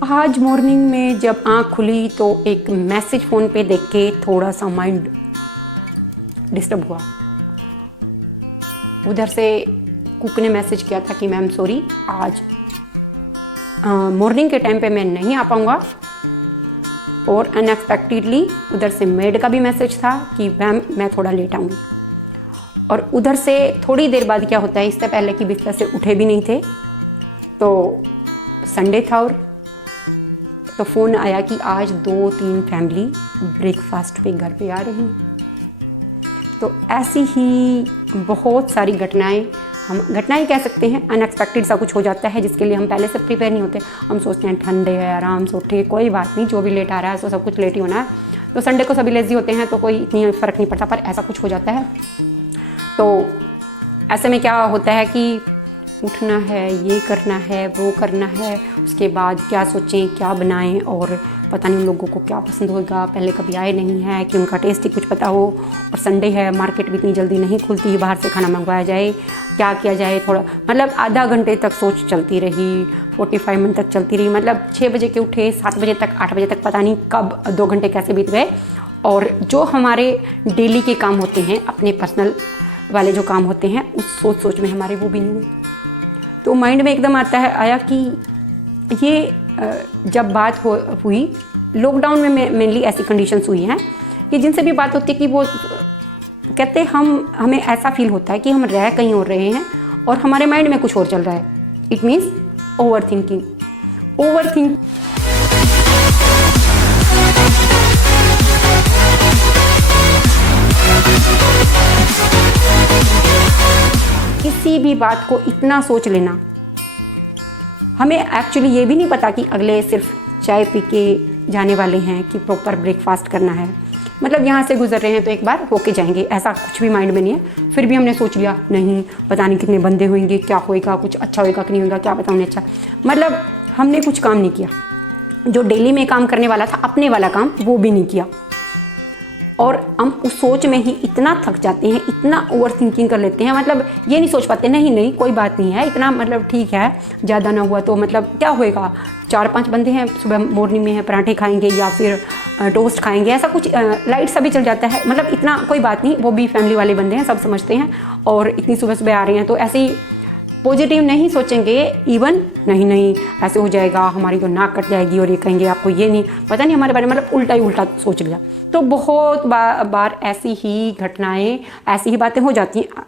आज मॉर्निंग में जब आँख खुली तो एक मैसेज फ़ोन पे देख के थोड़ा सा माइंड डिस्टर्ब हुआ। उधर से कुक ने मैसेज किया था कि मैम सॉरी, आज मॉर्निंग के टाइम पे मैं नहीं आ पाऊँगा। और अनएक्सपेक्टेडली उधर से मेड का भी मैसेज था कि मैम मैं थोड़ा लेट आऊँगी। और उधर से थोड़ी देर बाद क्या होता है, इससे पहले कि बिस्तर से उठे भी नहीं थे, तो संडे था और तो फ़ोन आया कि आज 2-3 फैमिली ब्रेकफास्ट पे घर पे आ रही हैं। तो ऐसी ही बहुत सारी घटनाएं, हम घटनाएं कह सकते हैं, अनएक्सपेक्टेड सा कुछ हो जाता है जिसके लिए हम पहले से प्रिपेयर नहीं होते। हम सोचते हैं ठंडे है, आराम से उठे, कोई बात नहीं, जो भी लेट आ रहा है तो सब कुछ लेट ही होना है। तो संडे को सभी लेज़ी होते हैं तो कोई इतनी फ़र्क नहीं पड़ता, पर ऐसा कुछ हो जाता है। तो ऐसे में क्या होता है कि उठना है, ये करना है, वो करना है, उसके बाद क्या सोचें, क्या बनाएं, और पता नहीं उन लोगों को क्या पसंद होगा, पहले कभी आए नहीं है कि उनका टेस्ट ही कुछ पता हो। और संडे है, मार्केट भी इतनी जल्दी नहीं खुलती, बाहर से खाना मंगवाया जाए, क्या किया जाए, थोड़ा मतलब आधा घंटे तक सोच चलती रही, 45 मिनट तक चलती रही। मतलब 6 बजे के उठे, 7 बजे तक, 8 बजे तक, पता नहीं कब 2 घंटे कैसे बीत गए। और जो हमारे डेली के काम होते हैं, अपने पर्सनल वाले जो काम होते हैं, उस सोच में हमारे वो भी नहीं हुए। तो माइंड में एकदम आया कि ये जब बात हुई लॉकडाउन में मेनली ऐसी कंडीशंस हुई हैं कि जिनसे भी बात होती है कि वो कहते हमें ऐसा फील होता है कि हम रह कहीं और रहे हैं और हमारे माइंड में कुछ और चल रहा है। It means over thinking. किसी भी बात को इतना सोच लेना, हमें एक्चुअली ये भी नहीं पता कि अगले सिर्फ चाय पी के जाने वाले हैं कि प्रॉपर ब्रेकफास्ट करना है। मतलब यहाँ से गुजर रहे हैं तो एक बार होके जाएंगे, ऐसा कुछ भी माइंड में नहीं है। फिर भी हमने सोच लिया नहीं, पता नहीं कितने बंदे होंगे, क्या होएगा, कुछ अच्छा होएगा कि नहीं होगा, क्या पता उन्हें अच्छा। मतलब हमने कुछ काम नहीं किया, जो डेली में काम करने वाला था, अपने वाला काम, वो भी नहीं किया। और हम उस सोच में ही इतना थक जाते हैं, इतना ओवर थिंकिंग कर लेते हैं। मतलब ये नहीं सोच पाते, नहीं कोई बात नहीं है, इतना मतलब ठीक है, ज़्यादा ना हुआ तो मतलब क्या होएगा, 4-5 बंदे हैं, सुबह मॉर्निंग में है, पराठे खाएंगे या फिर टोस्ट खाएंगे, ऐसा कुछ लाइट सा भी चल जाता है। मतलब इतना कोई बात नहीं, वो भी फैमिली वाले बंदे हैं, सब समझते हैं। और इतनी सुबह आ रही हैं तो ऐसे ही पॉजिटिव नहीं सोचेंगे। इवन नहीं ऐसे हो जाएगा, हमारी तो नाक कट जाएगी, और ये कहेंगे आपको ये नहीं पता नहीं हमारे बारे में, मतलब उल्टा ही उल्टा सोच लिया। तो बहुत बार ऐसी ही घटनाएं, ऐसी ही बातें हो जाती हैं।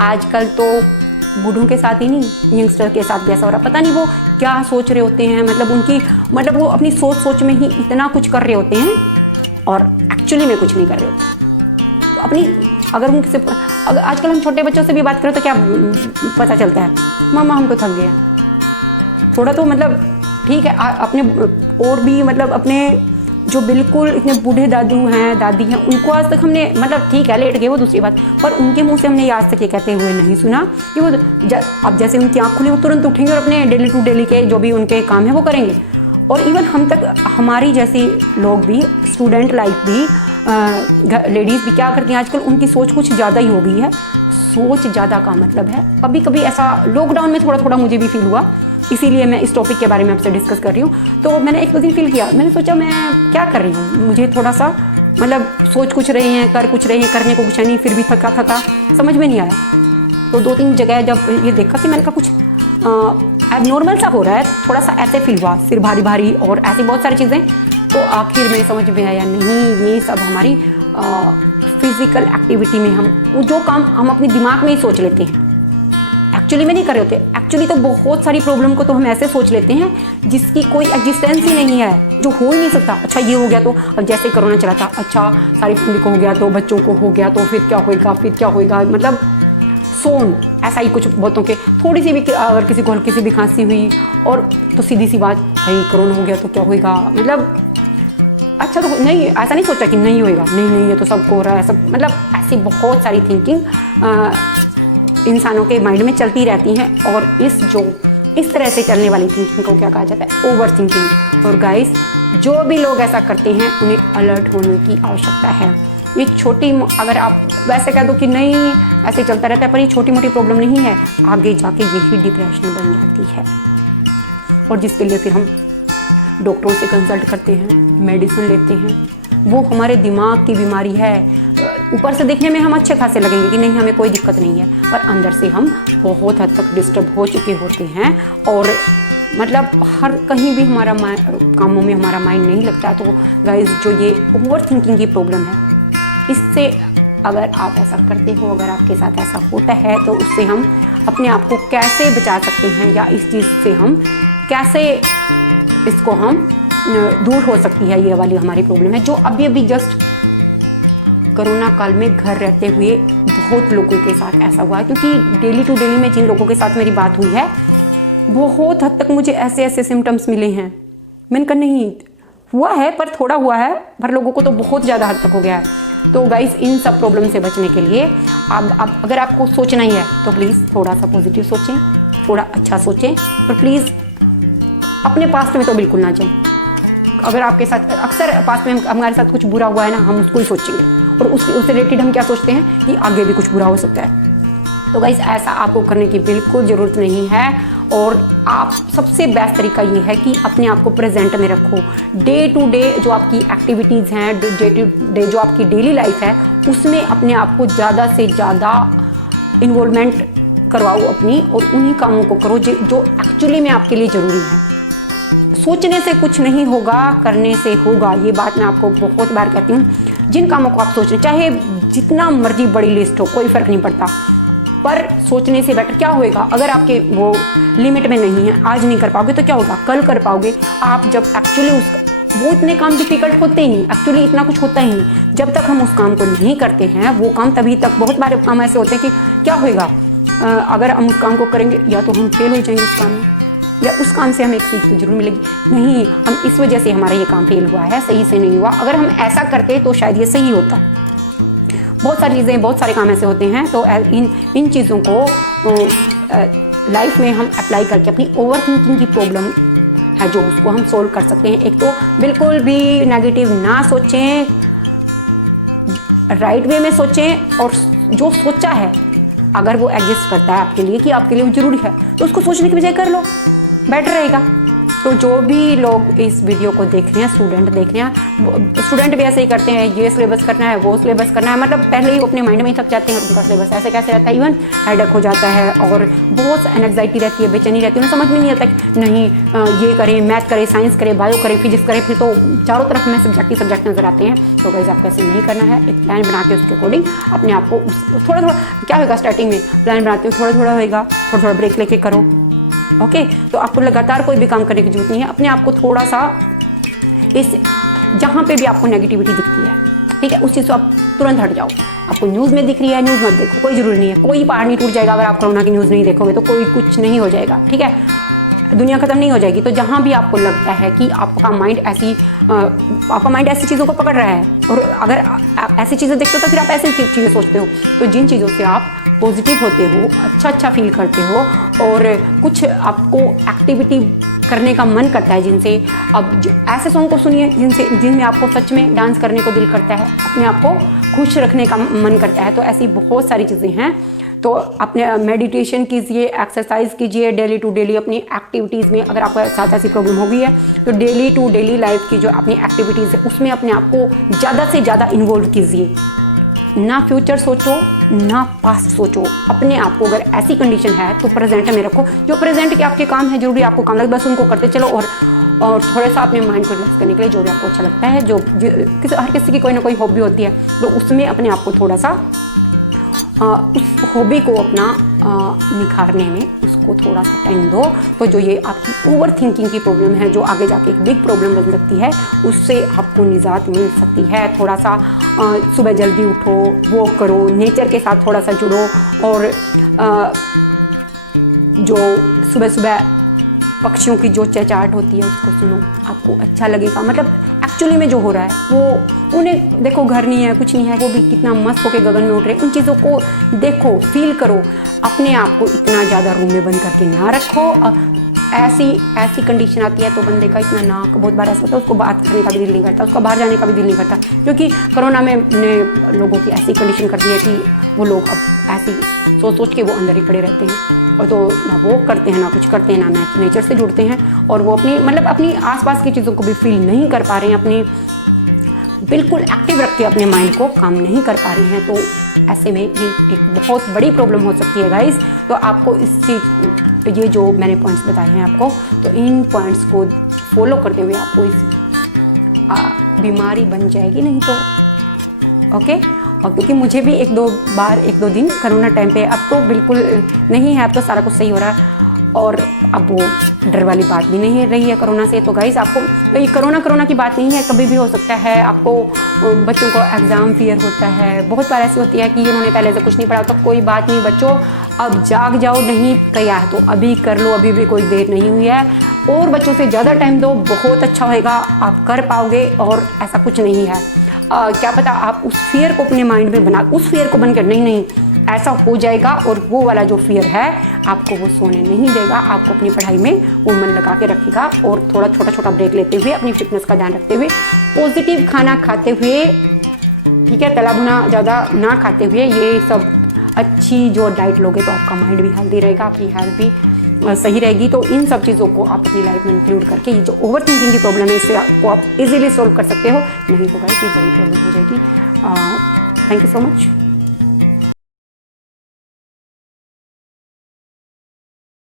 आजकल तो बूढ़ों के साथ ही नहीं, यंगस्टर के साथ भी ऐसा हो रहा, पता नहीं वो क्या सोच रहे होते हैं। मतलब वो अपनी सोच में ही इतना कुछ कर रहे होते हैं और एक्चुअली में कुछ नहीं कर रहे होते। तो अपनी अगर आजकल हम छोटे बच्चों से भी बात करें तो क्या पता चलता है, मामा हम तो थक गए हैं थोड़ा। तो मतलब ठीक है, अपने और भी मतलब अपने जो बिल्कुल इतने बूढ़े दादू हैं, दादी हैं, उनको आज तक हमने मतलब ठीक है लेट गए वो दूसरी बात, पर उनके मुंह से हमने आज तक ये कहते हुए नहीं सुना कि वो अब जैसे उनकी आँख खुली वो तुरंत उठेंगे और अपने डेली टू डेली के जो भी उनके काम है वो करेंगे। और इवन हम तक, हमारी जैसी लोग भी, स्टूडेंट लाइफ भी, लेडीज़ भी क्या करती हैं आजकल, उनकी सोच कुछ ज़्यादा ही हो गई है। सोच ज़्यादा का मतलब है, कभी कभी ऐसा लॉकडाउन में थोड़ा मुझे भी फील हुआ, इसीलिए मैं इस टॉपिक के बारे में आपसे डिस्कस कर रही हूँ। तो मैंने एक दिन फील किया, मैंने सोचा मैं क्या कर रही हूँ, मुझे थोड़ा सा मतलब सोच कुछ रहे हैं, कर कुछ रहे हैं, करने को कुछ है नहीं, फिर भी थका समझ में नहीं आया। तो 2-3 जगह जब ये देखा कि मैंने कहा कुछ एबनॉर्मल सा हो रहा है, थोड़ा सा ऐसे फील हुआ, सिर भारी और ऐसी बहुत सारी चीज़ें। तो आखिर में समझ में आया नहीं, ये सब हमारी फिज़िकल एक्टिविटी में हम जो काम हम अपने दिमाग में ही सोच लेते हैं, एक्चुअली में नहीं कर रहे होते। एक्चुअली तो बहुत सारी प्रॉब्लम को तो हम ऐसे सोच लेते हैं जिसकी कोई एग्जिस्टेंस ही नहीं है, जो हो ही नहीं सकता। अच्छा ये हो गया तो, अब जैसे कोरोना चला था, अच्छा सारी फैमिली को हो गया तो, बच्चों को हो गया तो फिर क्या होएगा, मतलब सोन ऐसा ही कुछ बहुतों के। थोड़ी सी भी अगर किसी को हल्की सी भी खांसी हुई और तो सीधी सी बात, भाई कोरोना हो गया तो क्या होएगा, मतलब अच्छा तो नहीं, ऐसा नहीं सोचा कि नहीं होएगा, नहीं ये तो सबको हो रहा है, सब मतलब ऐसी बहुत सारी थिंकिंग इंसानों के माइंड में चलती रहती हैं। और इस तरह से चलने वाली थिंकिंग को क्या कहा जाता है, ओवर थिंकिंग। और गाइस, जो भी लोग ऐसा करते हैं उन्हें अलर्ट होने की आवश्यकता है। ये छोटी, अगर आप वैसे कह दो कि नहीं ऐसे चलता रहता है, पर ये छोटी मोटी प्रॉब्लम नहीं है, आगे जाके यही डिप्रेशन बन जाती है। और जिसके लिए फिर हम डॉक्टरों से कंसल्ट करते हैं, मेडिसिन लेते हैं। वो हमारे दिमाग की बीमारी है। ऊपर से देखने में हम अच्छे खासे लगेंगे कि नहीं हमें कोई दिक्कत नहीं है, पर अंदर से हम बहुत हद तक डिस्टर्ब हो चुके होते हैं और मतलब हर कहीं भी हमारा कामों में हमारा माइंड नहीं लगता। तो गाइस, जो ये ओवर थिंकिंग की प्रॉब्लम है, इससे अगर आप ऐसा करते हो, अगर आपके साथ ऐसा होता है, तो उससे हम अपने आप को कैसे बचा सकते हैं या इस चीज़ से हम कैसे इसको हम दूर हो सकती है, ये वाली हमारी प्रॉब्लम है जो अभी अभी जस्ट कोरोना काल में घर रहते हुए बहुत लोगों के साथ ऐसा हुआ है। क्योंकि डेली टू डेली में जिन लोगों के साथ मेरी बात हुई है, बहुत हद तक मुझे ऐसे ऐसे सिम्टम्स मिले हैं। मैंने कहा नहीं हुआ है, पर थोड़ा हुआ है, पर लोगों को तो बहुत ज़्यादा हद तक हो गया है। तो गाइस, इन सब प्रॉब्लम से बचने के लिए अब अगर आपको सोचना ही है तो प्लीज़ थोड़ा सा पॉजिटिव सोचें, थोड़ा अच्छा सोचें, पर प्लीज़ अपने पास्ट में तो बिल्कुल ना जाएं। अगर आपके साथ अक्सर पास्ट में हमारे साथ कुछ बुरा हुआ है ना, हम उसको ही सोचेंगे और उससे रिलेटेड हम क्या सोचते हैं कि आगे भी कुछ बुरा हो सकता है। तो गाइस, ऐसा आपको करने की बिल्कुल ज़रूरत नहीं है। और आप सबसे बेस्ट तरीका ये है कि अपने आप को प्रेजेंट में रखो। डे टू डे जो आपकी एक्टिविटीज़ हैं, डे टू डे जो आपकी डेली लाइफ है, उसमें अपने आप को ज़्यादा से ज़्यादा इन्वॉल्वमेंट करवाओ अपनी, और उन्हीं कामों को करो जो एक्चुअली में आपके लिए ज़रूरी है। सोचने से कुछ नहीं होगा, करने से होगा। ये बात मैं आपको बहुत बार कहती हूँ। जिन कामों को आप सोचें, चाहे जितना मर्जी बड़ी लिस्ट हो, कोई फ़र्क नहीं पड़ता, पर सोचने से बेटर क्या होएगा। अगर आपके वो लिमिट में नहीं है, आज नहीं कर पाओगे तो क्या होगा, कल कर पाओगे आप। जब एक्चुअली वो इतने काम डिफिकल्ट होते ही नहीं, एक्चुअली इतना कुछ होता ही नहीं। जब तक हम उस काम को नहीं करते हैं, वो काम तभी तक, बहुत बारे काम ऐसे होते हैं कि क्या होएगा, अगर हम उस काम को करेंगे या तो हम फेल हो जाएंगे उस काम में, या उस काम से हमें एक सीख तो जरूर मिलेगी। नहीं, हम इस वजह से हमारा ये काम फेल हुआ है, सही से नहीं हुआ। अगर हम ऐसा करते तो शायद ये सही होता। बहुत सारी चीज़ें, बहुत सारे काम ऐसे होते हैं। तो इन चीज़ों को लाइफ में हम अप्लाई करके अपनी ओवर थिंकिंग की प्रॉब्लम है जो उसको हम सोल्व कर सकते हैं। एक तो बिल्कुल भी नेगेटिव ना सोचें, राइट वे में सोचें, और जो सोचा है अगर वो एग्जिस्ट करता है आपके लिए कि आपके लिए वो ज़रूरी है, तो उसको सोचने की बजाय कर लो, बेटर रहेगा। तो जो भी लोग इस वीडियो को देख रहे हैं, स्टूडेंट देख रहे हैं, स्टूडेंट भी ऐसे ही करते हैं, ये सिलेबस करना है, वो सिलेबस करना है, मतलब पहले ही अपने माइंड में ही थक जाते हैं, उनका सिलेबस ऐसे कैसे रहता है, इवन हेडेक हो जाता है और बहुत एंग्जाइटी रहती है, बेचैनी रहती है। उन्हें समझ में नहीं आता कि नहीं ये करें, मैथ करें, साइंस करें, बायो करें, फिजिक्स करें, फिर तो चारों तरफ हमें सब्जेक्ट नजर आते हैं। तो गाइस, आपको ऐसे नहीं करना है। एक प्लान बना के उसके अकॉर्डिंग अपने आप को थोड़ा थोड़ा, क्या होगा स्टार्टिंग में प्लान बनाते हो, थोड़ा थोड़ा होएगा, थोड़ा थोड़ा ब्रेक लेके करो। ओके, तो आपको लगातार कोई भी काम करने की जरूरत नहीं है। अपने आप को थोड़ा सा इस जहाँ पे भी आपको नेगेटिविटी दिखती है, ठीक है, उस चीज़ से आप तुरंत हट जाओ। आपको न्यूज़ में दिख रही है, न्यूज़ मत देखो, कोई ज़रूरी नहीं है। कोई पहाड़ नहीं टूट जाएगा अगर आप कोरोना की न्यूज़ नहीं देखोगे, तो कोई कुछ नहीं हो जाएगा, ठीक है, दुनिया ख़त्म नहीं हो जाएगी। तो जहाँ भी आपको लगता है कि आपका माइंड ऐसी चीज़ों को पकड़ रहा है, और अगर ऐसी चीज़ें देखते हो तो फिर आप ऐसी चीज़ें सोचते हो। तो जिन चीज़ों से आप पॉजिटिव होते हो, अच्छा फील करते हो, और कुछ आपको एक्टिविटी करने का मन करता है, जिनसे अब ऐसे सॉन्ग को सुनिए जिनमें आपको सच में डांस करने को दिल करता है, अपने आप को खुश रखने का मन करता है। तो ऐसी बहुत सारी चीज़ें हैं। तो अपने मेडिटेशन कीजिए, एक्सरसाइज कीजिए, डेली टू डेली अपनी एक्टिविटीज़ में, अगर आपके साथ ऐसी प्रॉब्लम हो गई है तो डेली टू डेली लाइफ की जो अपनी एक्टिविटीज़ है उसमें अपने आप को ज़्यादा से ज़्यादा इन्वॉल्व कीजिए। ना फ्यूचर सोचो, ना पास्ट सोचो। अपने आप को, अगर ऐसी कंडीशन है तो प्रेजेंट में रखो। जो प्रेजेंट के आपके काम है, जरूरी आपको काम लगे, बस उनको करते चलो। और थोड़ा सा अपने माइंड को रिलैक्स करने के लिए जो भी आपको अच्छा लगता है, हर किसी की कोई ना कोई हॉबी होती है, तो उसमें अपने आप को थोड़ा सा उस हॉबी को अपना निखारने में उसको थोड़ा सा टाइम दो। तो जो ये आपकी ओवर थिंकिंग की प्रॉब्लम है, जो आगे जाके एक बिग प्रॉब्लम बन सकती है, उससे आपको निजात मिल सकती है। थोड़ा सा सुबह जल्दी उठो, वॉक करो, नेचर के साथ थोड़ा सा जुड़ो, और जो सुबह सुबह पक्षियों की जो चहचहाट होती है उसको सुनो, आपको अच्छा लगेगा। मतलब एक्चुअली में जो हो रहा है वो, उन्हें देखो, घर नहीं है, कुछ नहीं है, वो भी कितना मस्त होकर गगन में उठ रहे हैं। उन चीज़ों को देखो, फील करो। अपने आप को इतना ज़्यादा रूम में बंद करके ना रखो। ऐसी कंडीशन आती है तो बंदे का इतना नाक, बहुत बार ऐसा होता है, उसको बात करने का भी दिल नहीं करता, उसका बाहर जाने का भी दिल नहीं करता, क्योंकि कोरोना में ने लोगों की ऐसी कंडीशन कर दी है कि वो लोग अब ऐसे ही सोच सोच के वो अंदर ही पड़े रहते हैं, और तो ना वो करते हैं ना कुछ करते हैं, ना नेचर से जुड़ते हैं, और वो अपनी मतलब अपनी आसपास की चीज़ों को भी फील नहीं कर पा रहे हैं, अपनी बिल्कुल एक्टिव रख के अपने माइंड को काम नहीं कर पा रहे हैं। तो ऐसे में ये एक बहुत बड़ी प्रॉब्लम हो सकती है गाइस। तो आपको इस चीज़, ये जो मैंने पॉइंट्स बताए हैं आपको, तो इन पॉइंट्स को फॉलो करते हुए आपको इस बीमारी बन जाएगी नहीं तो, ओके। और क्योंकि मुझे भी एक दो दिन कोरोना टाइम पे, अब तो बिल्कुल नहीं है, अब तो सारा कुछ सही हो रहा है, और अब वो डर वाली बात भी नहीं रही है कोरोना से। तो गाइस आपको तो ये कोरोना की बात नहीं है, कभी भी हो सकता है। आपको बच्चों को एग्ज़ाम फियर होता है, बहुत बार ऐसी होती है कि उन्होंने पहले से कुछ नहीं पढ़ा, तो कोई बात नहीं बच्चों, अब जाग जाओ, नहीं किया है तो अभी कर लो, अभी भी कोई देर नहीं हुई है, और बच्चों से ज़्यादा टाइम दो, बहुत अच्छा होएगा, आप कर पाओगे। और ऐसा कुछ नहीं है, क्या पता आप उस फियर को अपने माइंड में बना, उस फियर को बनकर नहीं ऐसा हो जाएगा, और वो वाला जो फियर है आपको वो सोने नहीं देगा, आपको अपनी पढ़ाई में वो मन लगा के रखेगा। और थोड़ा छोटा ब्रेक लेते हुए, अपनी फिटनेस का ध्यान रखते हुए, पॉजिटिव खाना खाते हुए, ठीक है, तला भुना ज़्यादा ना खाते हुए, ये सब अच्छी जो डाइट लोगे तो आपका माइंड भी हेल्दी रहेगा, आपकी हेल्थ भी सही रहेगी। तो इन सब चीज़ों को आप अपनी लाइफ में इंक्लूड करके, ये जो ओवर थिंकिंग की प्रॉब्लम है इससे आपको आप इजीली सॉल्व कर सकते हो, नहीं तो गाइस ये बड़ी प्रॉब्लम हो जाएगी। Thank you so much.